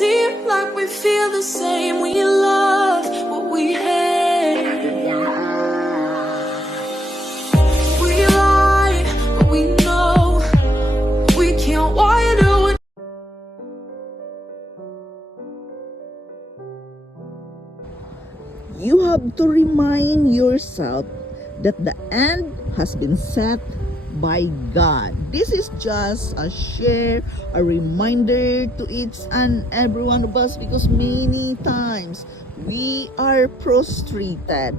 seem like we feel the same. We love what we hate. We lie, but we know we can't widen. You have to remind yourself that the end has been set by God. This is just a share, a reminder to each and every one of us, because many times we are frustrated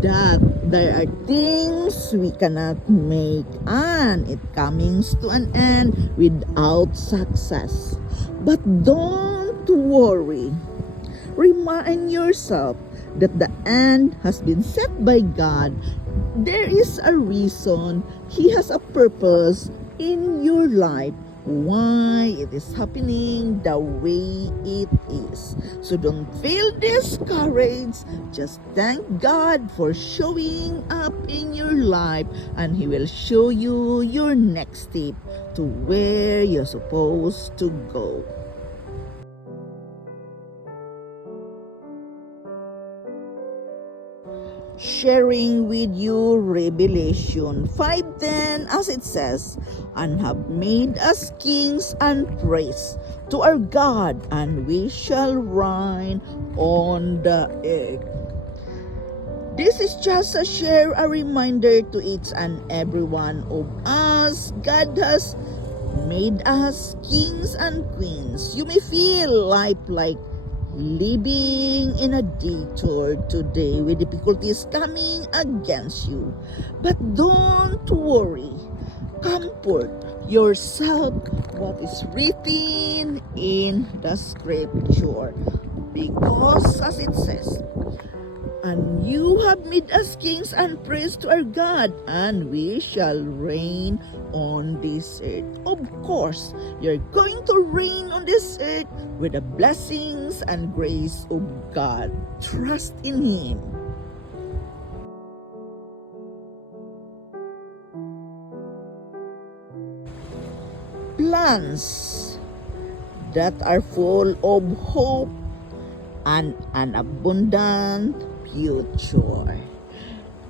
that there are things we cannot make and it comes to an end without success. But don't worry. Remind yourself that the end has been set by God. There is a reason. He has a purpose in your life why it is happening the way it is. So don't feel discouraged. Just thank God for showing up in your life, and He will show you your next step to where you're supposed to go. Sharing with you Revelation 5:10, as it says, and have made us kings and priests to our God, and we shall reign on the earth. This is just a share, a reminder to each and every one of us. God has made us kings and queens. You may feel life like living in a detour today with difficulties coming against you. But don't worry. Comfort yourself what is written in the scripture. Because as it says, and you have made us kings and priests to our God, and we shall reign on this earth. Of course, you're going to reign on this earth with the blessings and grace of God. Trust in Him. Plans that are full of hope and an abundant future.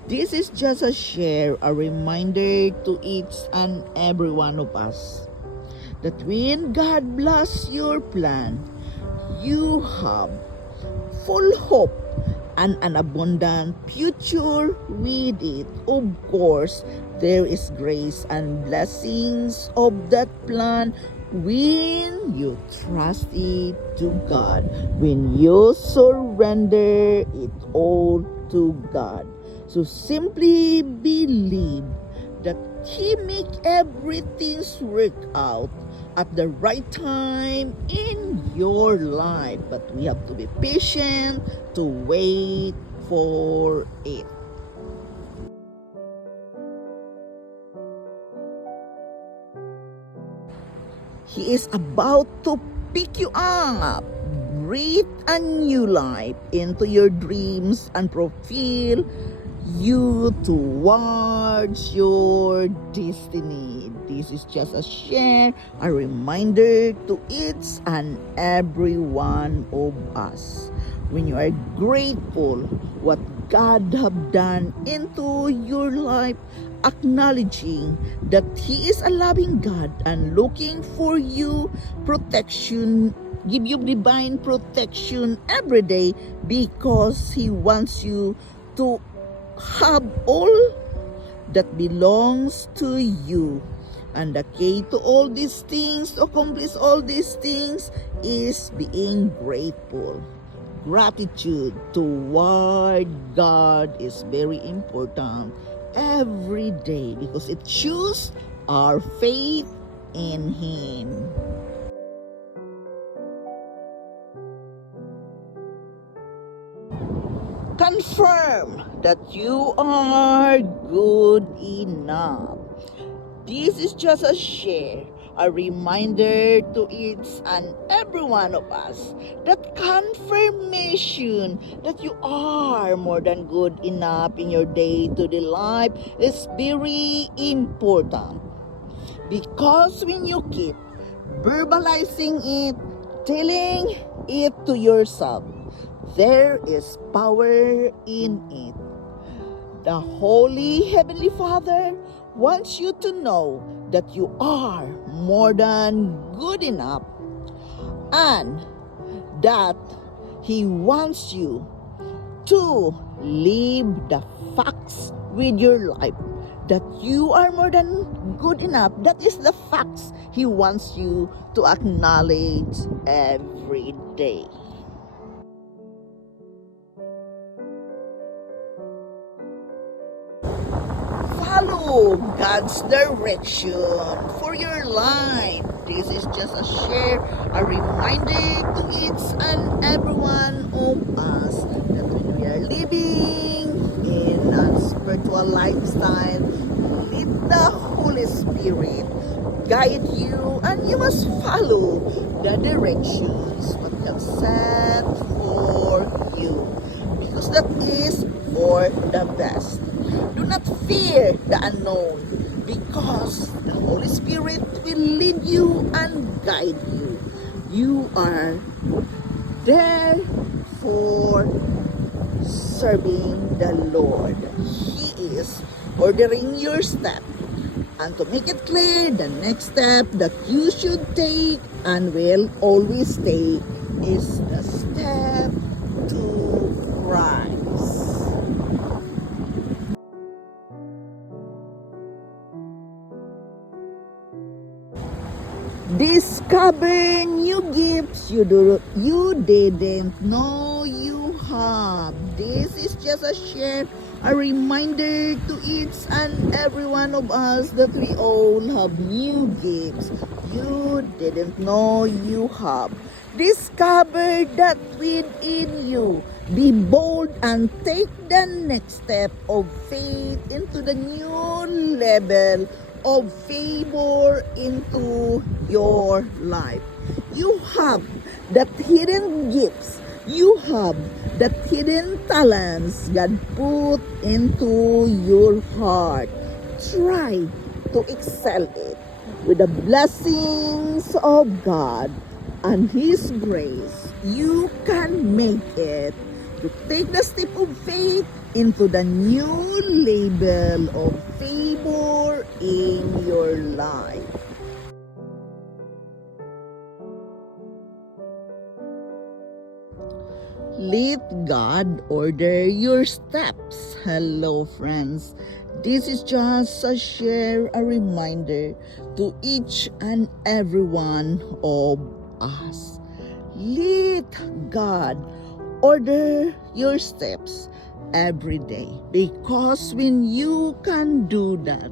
This is just a share, a reminder to each and every one of us that when God bless your plan, you have full hope and an abundant future with it. Of course, there is grace and blessings of that plan when you trust it to God, when you surrender it all to God. So simply believe that He make everything work out at the right time in your life. But we have to be patient to wait for it. He is about to pick you up, breathe a new life into your dreams, and fulfill you towards your destiny. This is just a share, a reminder to each and every one of us. When you are grateful what God have done into your life, acknowledging that He is a loving God and looking for you protection, give you divine protection every day, because He wants you to have all that belongs to you. And the key to all these things, to accomplish all these things, is being grateful. Gratitude toward God is very important every day, because it shows our faith in Him. Confirm that you are good enough. This is just a share, a reminder to each and every one of us, that confirmation that you are more than good enough in your day-to-day life is very important. Because when you keep verbalizing it, telling it to yourself. There is power in it. The Holy Heavenly Father wants you to know that you are more than good enough and that He wants you to live the facts with your life. That you are more than good enough. That is the facts He wants you to acknowledge every day. Follow God's direction for your life. This is just a share, a reminder to each and every one of us that when we are living in a spiritual lifestyle, let the Holy Spirit guide you and you must follow the directions what He has set for you because that is for the best. Do not fear the unknown because the Holy Spirit will lead you and guide you. You are there for serving the Lord. He is ordering your step. And to make it clear, the next step that you should take and will always take is the step to Christ. Discover new gifts you didn't know you have. This is just a share, a reminder to each and every one of us that we all have new gifts you didn't know you have. Discover that within you. Be bold and take the next step of faith into the new level of favor into your life. You have that hidden gifts. You have that hidden talents God put into your heart. Try to excel it with the blessings of God and His grace. You can make it to take the step of faith into the new label of favor in your life. Let God order your steps. Hello, friends. This is just a share, a reminder to each and every one of us. Let God order your steps every day because when you can do that,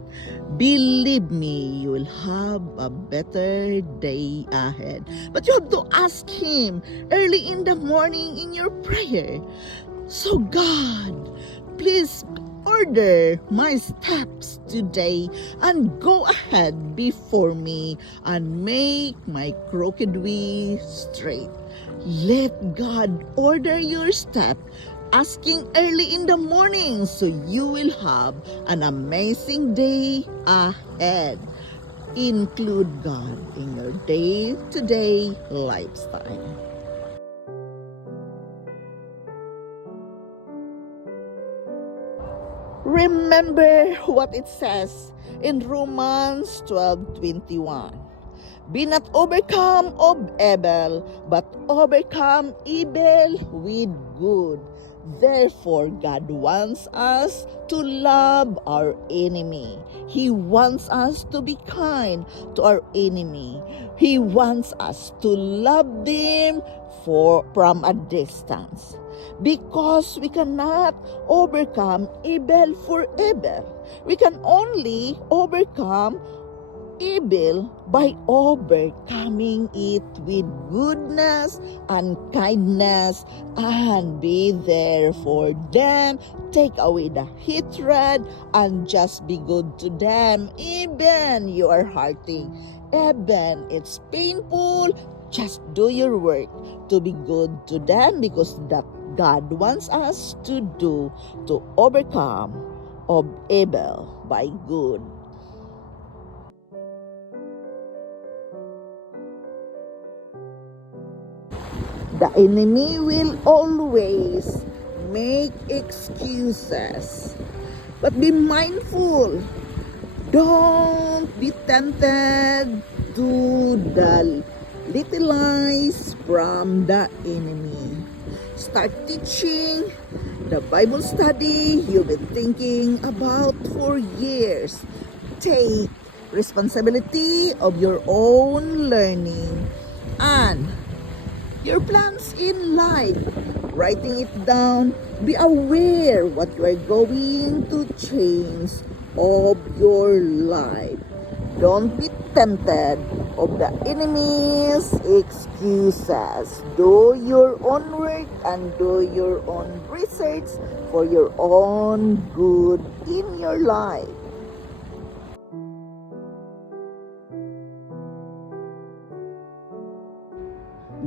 believe me, you will have a better day ahead. But you have to ask Him early in the morning in your prayer. So God, please order my steps today and go ahead before me and make my crooked way straight. Let God order your step, asking early in the morning so you will have an amazing day ahead. Include God in your day-to-day lifestyle. Remember what it says in Romans 12:21. Be not overcome of evil, but overcome evil with good. Therefore, God wants us to love our enemy. He wants us to be kind to our enemy. He wants us to love them from a distance. Because we cannot overcome evil for evil. We can only overcome evil by overcoming it with goodness and kindness and be there for them. Take away the hatred and just be good to them. Even you are hurting, even it's painful, just do your work to be good to them because that God wants us to do to overcome of evil by good. The enemy will always make excuses. But be mindful. Don't be tempted to the little lies from the enemy. Start teaching the Bible study you've been thinking about for years. Take responsibility of your own learning and your plans in life. Writing it down, be aware what you are going to change of your life. Don't be tempted of the enemy's excuses. Do your own work and do your own research for your own good in your life.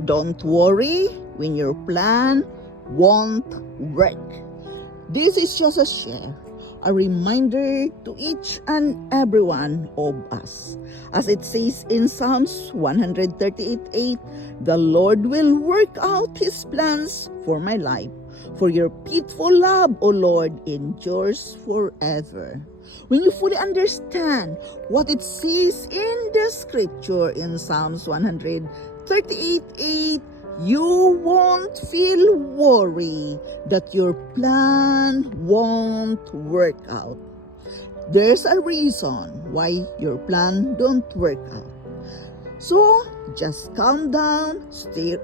Don't worry when your plan won't work. This is just a share, a reminder to each and every one of us. As it says in Psalms 138:8, the Lord will work out His plans for my life. For your faithful love, O Lord, endures forever. When you fully understand what it says in the scripture in Psalms 138:8, you won't feel worry that your plan won't work out. There's a reason why your plan don't work out. So, just calm down, stay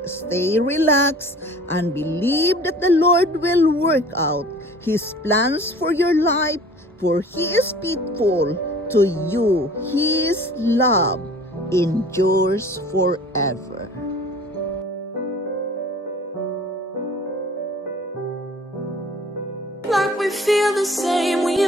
relaxed, and believe that the Lord will work out His plans for your life, for He is faithful to you. His love endures forever. Like we feel the same, we